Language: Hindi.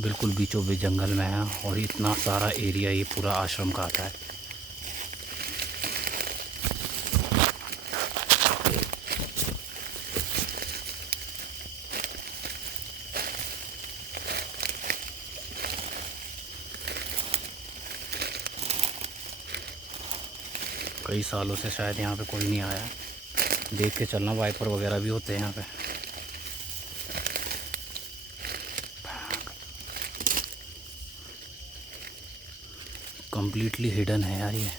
बिल्कुल बीचों बीच जंगल में है और इतना सारा एरिया ये पूरा आश्रम का आता है। कई सालों से शायद यहाँ पे कोई नहीं आया। देख के चलना, वाइपर वगैरह भी होते हैं यहाँ पे। कंप्लीटली हिडन है यार ये।